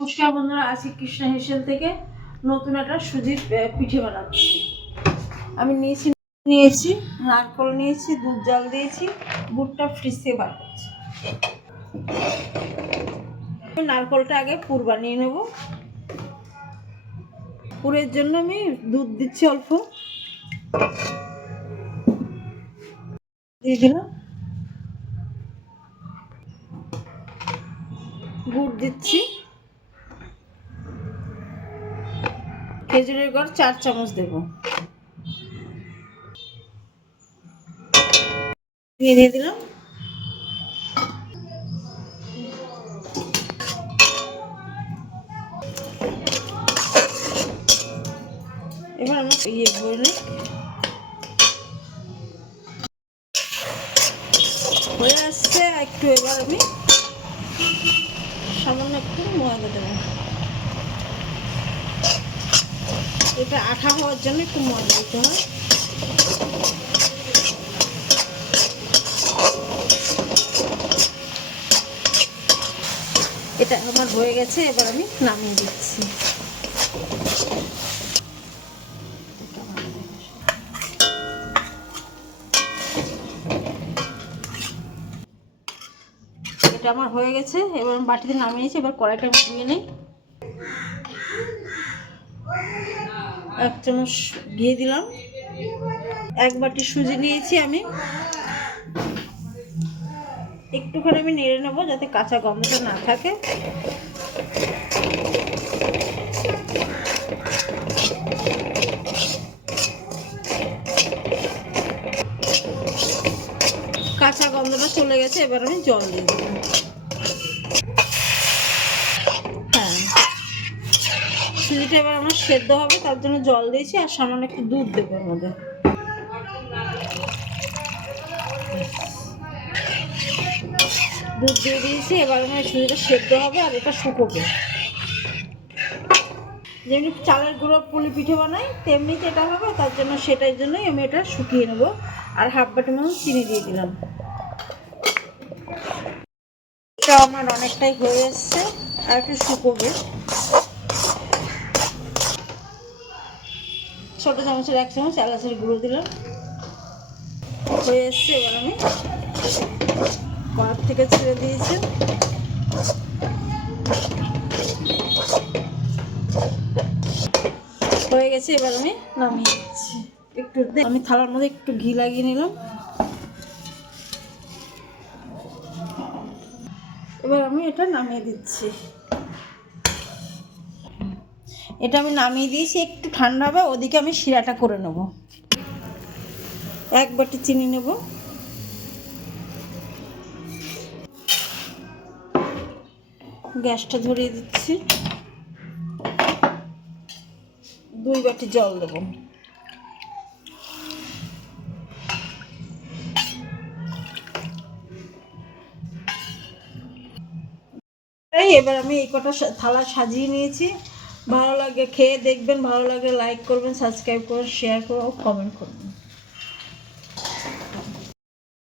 নমস্কার বন্ধুরা, আজকে কৃষ্ণা হেসেল থেকে নতুন একটা সুজির পিঠে বানাচ্ছি। আমি নিয়েছি নারকেল নিয়েছি, দুধ জাল দিয়েছি, গুড়টা ফ্রিজ থেকে বার করছি। নারকেলটা আগে পুর বানিয়ে নেব। পুরের জন্য আমি দুধ দিচ্ছি, অল্প দিয়ে দিলাম, গুড় দিচ্ছি, খেজুরের গুড় 4 চামচ দেব, দিয়ে দিলাম। এবার আমার বলে হয়ে আসছে একটু। এবার আমি সামান্য একটু ময়দা দেবো। এটা আঠা হওয়ার জন্য একটু ময়দা দিতে হয়। এটা আমার হয়ে গেছে, এবার আমি নামিয়ে দিচ্ছি। এটা আমার হয়ে গেছে, এবার আমি বাটিতে নামিয়েছি। এবার কড়াইটা আমি ধুয়ে নিই। 1 চামচ ঘি দিলাম। 1 বাটি সুজি নিয়েছি আমি। একটুখানি আমি নেড়ে নেবো যাতে কাঁচা গন্ধটা না থাকে। কাঁচা গন্ধটা চলে গেছে, এবার আমি জল দিয়ে দেবো। হ্যাঁ, সুজিটা এবার আমার সেদ্ধ হবে, তার জন্য জল দিয়েছি, আর সামান্য একটু দুধ দেবো এর মধ্যে। দুধ দিয়ে দিয়েছি, এবার আমি সুজিটা সেদ্ধ হবে আর এটা শুকোবে। যেমনি চালের গুঁড়ো পুলি পিঠে বানাই তেমনি এটা হবে, তার জন্য সেটার জন্যই আমি এটা শুকিয়ে নেব। আর 1/2 বাটি মতো চিনি দিয়ে দিলাম। এটা আমার অনেকটাই হয়ে এসছে, আর একটু শুকোবে। ছোটো চামচের 1 চামচ এলাচের গুঁড়ো দিলাম। হয়ে এসছে, এবার আমি কড়াই থেকে ছেড়ে দিয়েছি। হয়ে গেছে, এবার আমি নামিয়ে দিচ্ছি। একটু আমি থালার মধ্যে একটু ঘি লাগিয়ে নিলাম। এবার আমি এটা নামিয়ে দিচ্ছি। এটা আমি নামিয়ে দিয়েছি, একটু ঠান্ডা হবে, ওদিকে আমি শিরাটা করে নেব। 1 বাটি চিনি নেব। গ্যাসটা ধরিয়ে দিচ্ছি। 2 বাটি জল দেবো। এবার আমি এই কটা থালা সাজিয়ে নিয়েছি। ভালো লাগে খেয়ে দেখবেন, ভালো লাগে লাইক করবেন, সাবস্ক্রাইব করবেন, শেয়ার করবেন, কমেন্ট করবেন।